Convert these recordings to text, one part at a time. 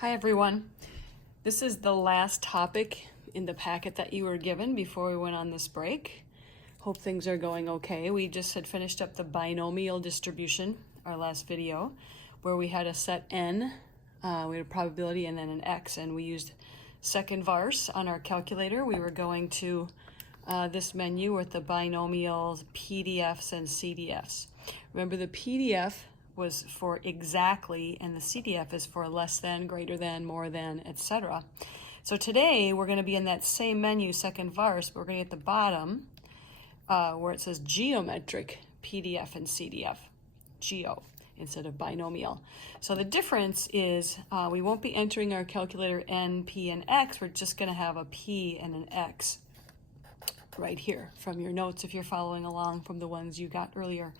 Hi everyone. This is the last topic in the packet that you were given before we went on this break. Hope things are going okay. We just had finished up the binomial distribution, our last video, where we had a set n, we had a probability and then an x, and we used second vars on our calculator. We were going to this menu with the binomials, PDFs, and CDFs. Remember, the PDF was for exactly, and the CDF is for less than, greater than, more than, etc. So today we're going to be in that same menu, second vars, but we're going to get the bottom where it says geometric PDF and CDF, geo instead of binomial. So the difference is we won't be entering our calculator n, p, and x. We're just going to have a p and an x right here from your notes if you're following along from the ones you got earlier.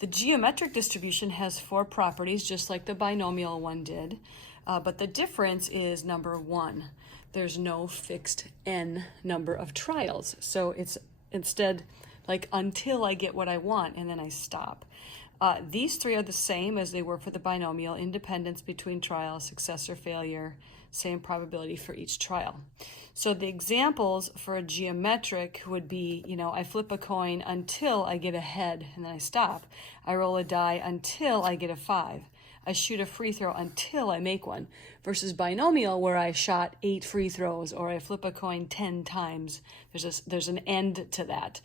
The geometric distribution has four properties, just like the binomial one did, but the difference is number one. There's no fixed n number of trials. So it's instead like until I get what I want, and then I stop. These three are the same as they were for the binomial: independence between trials, success or failure, same probability for each trial. So the examples for a geometric would be, I flip a coin until I get a head and then I stop. I roll a die until I get a 5. I shoot a free throw until I make one. Versus binomial, where I shot 8 free throws or I flip a coin 10 times. There's an end to that.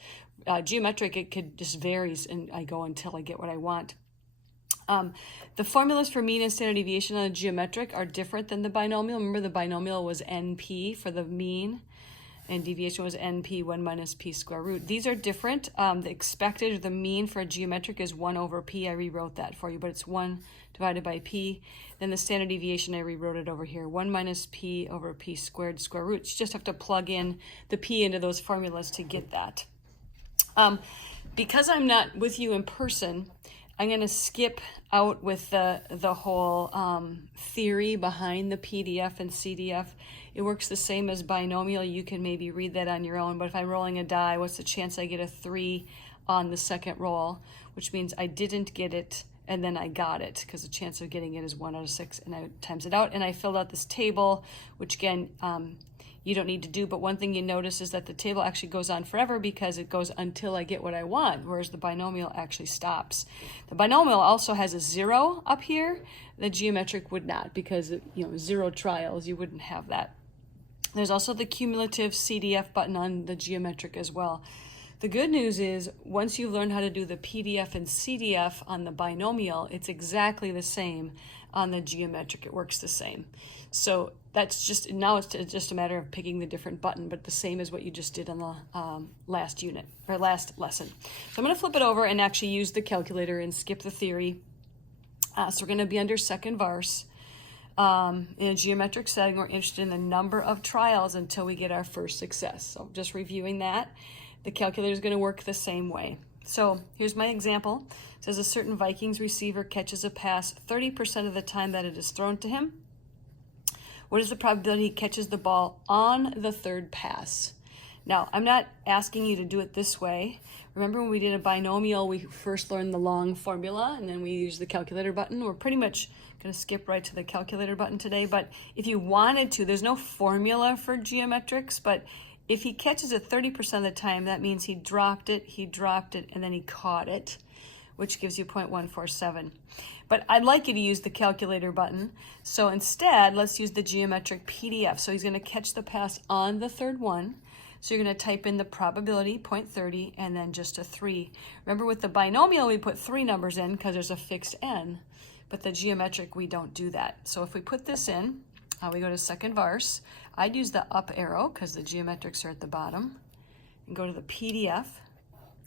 Geometric, it could just varies and I go until I get what I want. The formulas for mean and standard deviation on a geometric are different than the binomial. Remember, the binomial was NP for the mean, and deviation was NP, 1 minus P square root. These are different. The expected, or the mean for a geometric, is 1 over P. I rewrote that for you, but it's 1 divided by P. Then the standard deviation, I rewrote it over here, 1 minus P over P squared square root. You just have to plug in the P into those formulas to get that. Because I'm not with you in person, I'm going to skip out with the whole theory behind the PDF and CDF. It works the same as binomial. You can maybe read that on your own, but if I'm rolling a die, what's the chance I get a 3 on the second roll, which means I didn't get it and then I got it, because the chance of getting it is 1 out of 6, and I times it out, and I filled out this table, which again, you don't need to do, but one thing you notice is that the table actually goes on forever because it goes until I get what I want, whereas the binomial actually stops. The binomial also has a 0 up here. The geometric would not, because 0 trials, you wouldn't have that. There's also the cumulative CDF button on the geometric as well. The good news is, once you've learned how to do the PDF and CDF on the binomial, it's exactly the same on the geometric. It works the same. So that's just, now it's just a matter of picking the different button, but the same as what you just did on the last unit, or last lesson. So I'm going to flip it over and actually use the calculator and skip the theory. So we're going to be under second vars. In a geometric setting, we're interested in the number of trials until we get our first success. So just reviewing that, the calculator is going to work the same way. So here's my example. It says a certain Vikings receiver catches a pass 30% of the time that it is thrown to him. What is the probability he catches the ball on the third pass? Now, I'm not asking you to do it this way. Remember when we did a binomial, we first learned the long formula and then we used the calculator button. We're pretty much going to skip right to the calculator button today, but if you wanted to, there's no formula for geometrics, but if he catches it 30% of the time, that means he dropped it, and then he caught it, which gives you 0.147. But I'd like you to use the calculator button. So instead, let's use the geometric PDF. So he's going to catch the pass on the third one. So you're going to type in the probability, 0.30, and then just a 3. Remember, with the binomial, we put 3 numbers in because there's a fixed n. But the geometric, we don't do that. So if we put this in, we go to second vars. I'd use the up arrow because the geometrics are at the bottom. And go to the PDF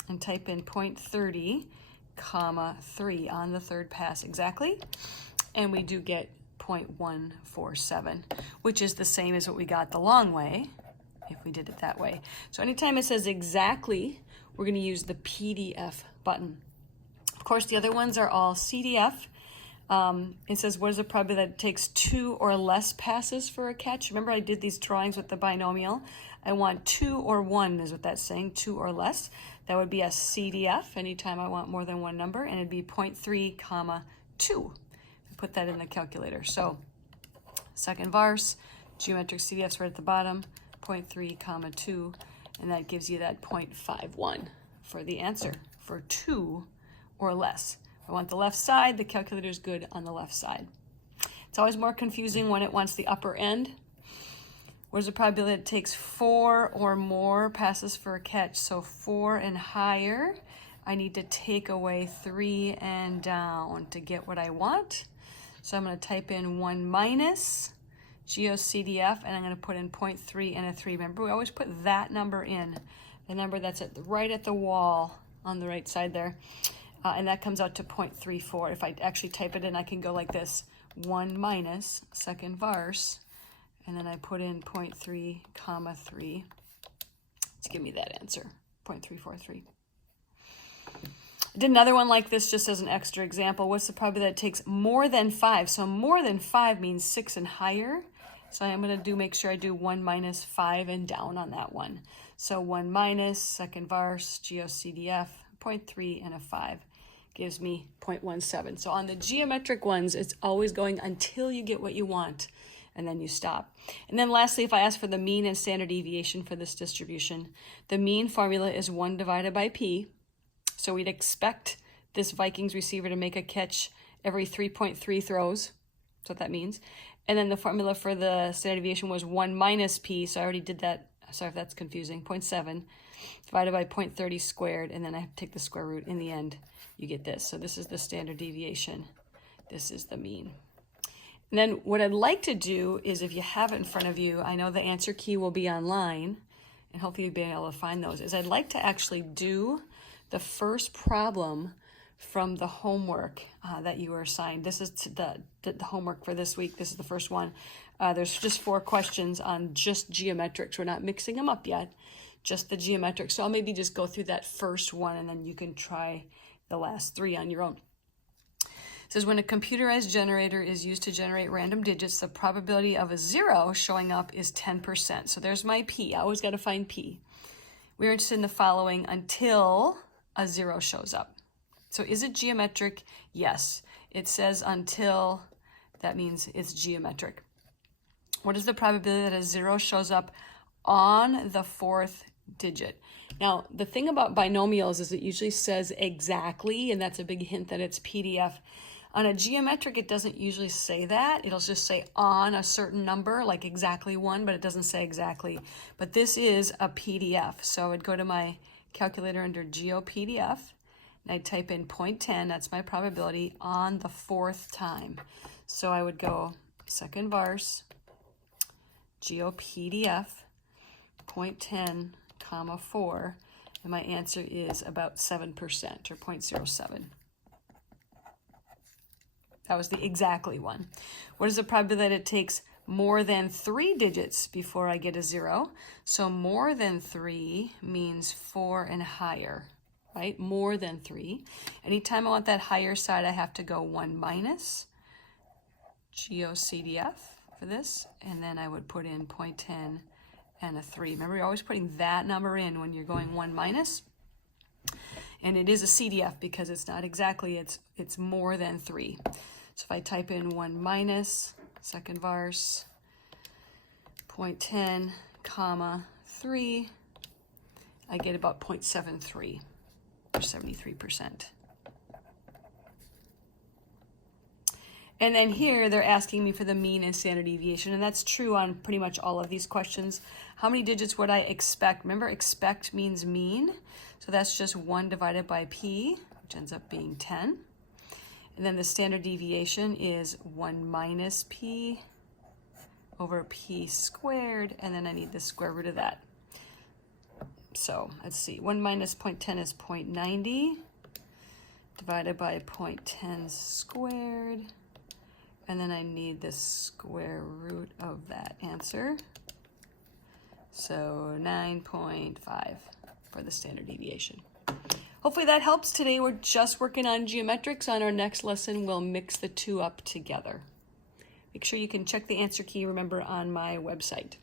and type in 0.30, comma 3 on the third pass exactly. And we do get 0.147, which is the same as what we got the long way if we did it that way. So anytime it says exactly, we're going to use the PDF button. Of course, the other ones are all CDF. It says, what is the probability that it takes 2 or less passes for a catch? Remember, I did these drawings with the binomial. I want 2 or 1 is what that's saying, 2 or less. That would be a CDF anytime I want more than one number, and it'd be 0.3, comma 2. Put that in the calculator. So second varse, geometric CDF's right at the bottom, 0.3 comma 2, and that gives you that 0.51 for the answer for 2 or less. If I want the left side, the calculator is good on the left side. It's always more confusing when it wants the upper end. What is the probability that it takes 4 or more passes for a catch? So 4 and higher, I need to take away 3 and down to get what I want. So I'm going to type in 1 minus GeoCDF, and I'm going to put in 0.3 and a 3. Remember, we always put that number in, the number that's right at the wall on the right side there. And that comes out to 0.34. If I actually type it in, I can go like this: 1 minus second varse, and then I put in 0.3 comma 3 to give me that answer, 0.343. I did another one like this just as an extra example. What's the probability that it takes more than 5? So more than 5 means 6 and higher. So I'm going to make sure I do 1 minus 5 and down on that one. So 1 minus second varse, GeoCDF, 0.3 and a 5 gives me 0.17. So on the geometric ones, it's always going until you get what you want, and then you stop. And then lastly, if I ask for the mean and standard deviation for this distribution, the mean formula is 1 divided by P. So we'd expect this Vikings receiver to make a catch every 3.3 throws. That's what that means. And then the formula for the standard deviation was 1 minus P. So I already did that. Sorry if that's confusing. 0.7 divided by 0.30 squared. And then I have to take the square root. In the end, you get this. So this is the standard deviation. This is the mean. And then what I'd like to do is, if you have it in front of you, I know the answer key will be online, and hopefully you'll be able to find those, is I'd like to actually do the first problem from the homework that you were assigned. This is the homework for this week. This is the first one. There's just 4 questions on just geometrics. We're not mixing them up yet, just the geometrics. So I'll maybe just go through that first one, and then you can try the last 3 on your own. It says, when a computerized generator is used to generate random digits, the probability of a 0 showing up is 10%. So there's my P. I always got to find P. We're interested in the following until a 0 shows up. So is it geometric? Yes. It says until, that means it's geometric. What is the probability that a 0 shows up on the 4th digit? Now, the thing about binomials is it usually says exactly, and that's a big hint that it's PDF. On a geometric, it doesn't usually say that. It'll just say on a certain number, like exactly 1, but it doesn't say exactly. But this is a PDF. So I'd go to my calculator under GeoPDF, and I'd type in 0.10, that's my probability, on the 4th time. So I would go second varse, GeoPDF, 0.10, comma 4, and my answer is about 7%, or 0.07. That was the exactly one. What is the probability that it takes more than 3 digits before I get a 0? So more than 3 means 4 and higher, right? More than 3. Anytime I want that higher side, I have to go 1 minus GeoCDF for this, and then I would put in 0.10 and a 3. Remember, you're always putting that number in when you're going 1 minus. And it is a CDF because it's not exactly, it's more than 3. So if I type in 1 minus second varse, 0.10, comma 3, I get about 0.73, or 73%. And then here they're asking me for the mean and standard deviation, and that's true on pretty much all of these questions. How many digits would I expect? Remember, expect means mean, so that's just 1 divided by P, which ends up being 10. And then the standard deviation is 1 minus P over P squared, and then I need the square root of that. So let's see, 1 minus 0.10 is 0.90 divided by 0.10 squared, and then I need the square root of that answer. So 9.5 for the standard deviation. Hopefully that helps. Today we're just working on geometrics. On our next lesson, we'll mix the 2 up together. Make sure you can check the answer key, remember, on my website.